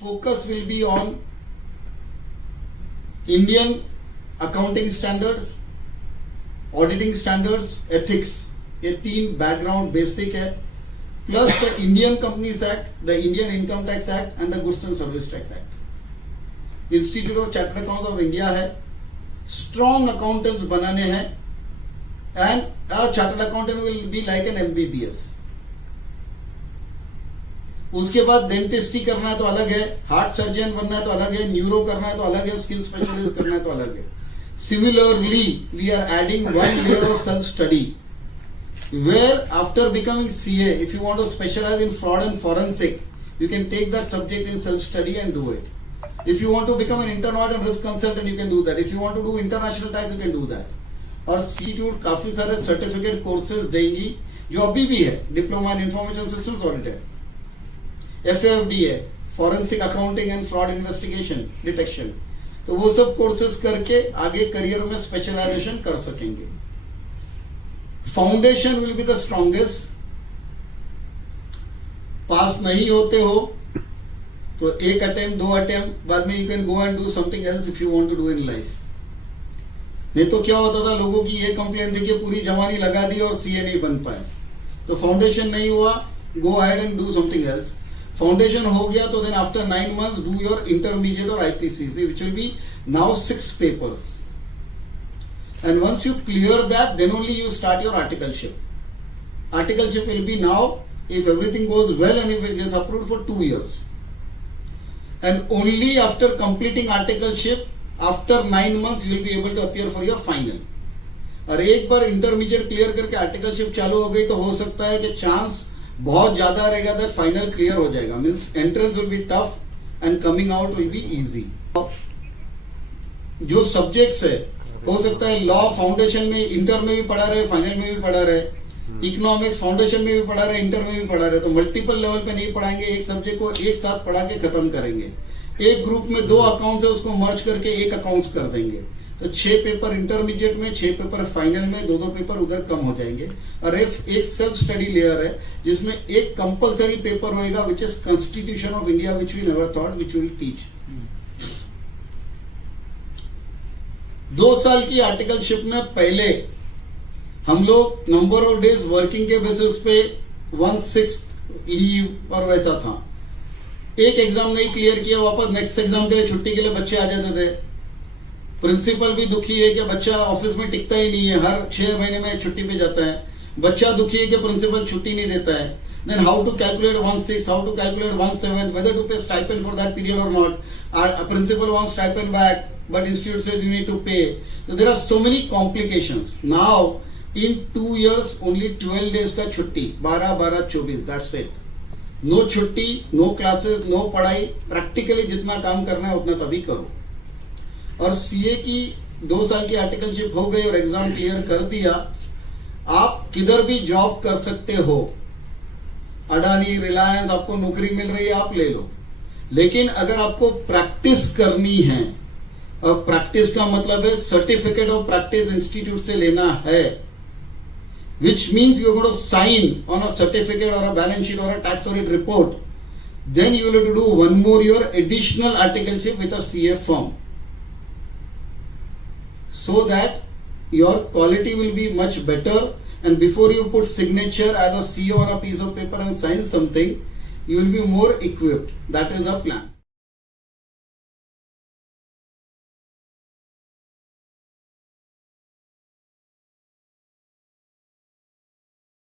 focus will be on Indian accounting standards, auditing standards, ethics. ये तीन background basic है, plus the Indian companies act, the Indian income tax act and the goods and service tax act. Institute of chartered account of India है, strong accountants बनाने हैं, and a chartered accountant will be like an MBBS. उसके बाद dentistry करना है तो अलग है, हार्ट सर्जन बनना है तो अलग है, न्यूरो करना है तो अलग है, स्किन स्पेशलिस्ट करना है तो अलग है. Similarly, we are adding one layer of self-study, where after becoming CA, if you want to specialize in fraud and forensic, you can take that subject in self-study and do it. If you want to become an internal audit and risk consultant, you can do that. If you want to do international tax, you can do that. और सीट्यूट काफी सारे certificate courses देंगी जो अभी भी है. Diploma in information systems audit है, FAFD है, forensic accounting and fraud investigation detection. तो वो सब कोर्सेज करके आगे करियर में स्पेशलाइजेशन कर सकेंगे. Foundation will be the strongest. Pass नहीं होते हो तो एक अटेम्प्ट, 2 अटेम्प्ट, बाद में you can go and do something else if you want to do in life. नहीं तो क्या होता था, लोगों की ये कंप्लेन थी कि पूरी जवानी लगा दी और CA नहीं बन पाए. तो फाउंडेशन नहीं हुआ, go ahead and do something else. Foundation हो गया तो then after 9 months do your intermediate और IPCC, which will be now 6 papers. And once you clear that, then only you start your articleship. Articleship will be now, if everything goes well and if it gets approved, for 2 years. And only after completing articleship, after 9 months, you will be able to appear for your final. और एक बार intermediate clear करके articleship चालू हो गई तो हो सकता है कि चांस बहुत ज्यादा रहेगा दैट फाइनल क्लियर हो जाएगा. Means entrance will be tough and coming out will be easy. जो सब्जेक्ट्स है, हो सकता है लॉ फाउंडेशन में, इंटर में भी पढ़ा रहे, फाइनल में भी पढ़ा रहे, इकोनॉमिक्स फाउंडेशन में भी पढ़ा रहे, इंटर में भी पढ़ा रहे. तो मल्टीपल लेवल पे नहीं पढ़ाएंगे, एक सब्जेक्ट को एक साथ पढ़ा के खत्म करेंगे. एक ग्रुप में 2 अकाउंट्स है, उसको मर्ज करके एक अकाउंट्स कर देंगे. तो 6 पेपर इंटरमीडिएट में, 6 पेपर फाइनल में, 2-2 पेपर उधर कम हो जाएंगे. और एक सेल्फ स्टडी लेयर है जिसमें एक कंपलसरी पेपर होएगा which is constitution of India, which we never thought which we will teach. 2 साल की आर्टिकलशिप में पहले हम लोग नंबर ऑफ डेज वर्किंग के बेसिस पे 1/6 लीव और वैसा था. एक एग्जाम नहीं क्लियर किया, वापस नेक्स्ट एग्जाम के लिए छुट्टी के लिए बच्चे आ जाते थे. प्रिंसिपल भी दुखी है कि बच्चा ऑफिस में टिकता ही नहीं है, हर 6 महीने में छुट्टी पे जाता है. बच्चा दुखी है कि प्रिंसिपल छुट्टी नहीं देता है. Then how to calculate 1/6, how to calculate 1/7, whether to pay stipend for that period or not. Our principal wants stipend back, but institute says you need to pay. So there are so many complications. Now in 2 years only 12 days का छुट्टी, 12-12-24, that's it. No छुट्टी, no classes, no पढ़ाई, practically जितना काम करना है उतना तभी करो. और CA की 2 साल की आर्टिकलशिप हो गई और एग्जाम क्लियर कर दिया, आप किधर भी जॉब कर सकते हो. अडानी, रिलायंस, आपको नौकरी मिल रही है, आप ले लो. लेकिन अगर आपको प्रैक्टिस करनी है, और प्रैक्टिस का मतलब है सर्टिफिकेट ऑफ प्रैक्टिस इंस्टीट्यूट से लेना है, which means you're going to sign on a certificate or a balance sheet or a tax audit report, then you will have to do one more year additional articleship with a CA firm, so that your quality will be much better. And before you put signature as a CEO on a piece of paper and sign something, you will be more equipped. That is the plan.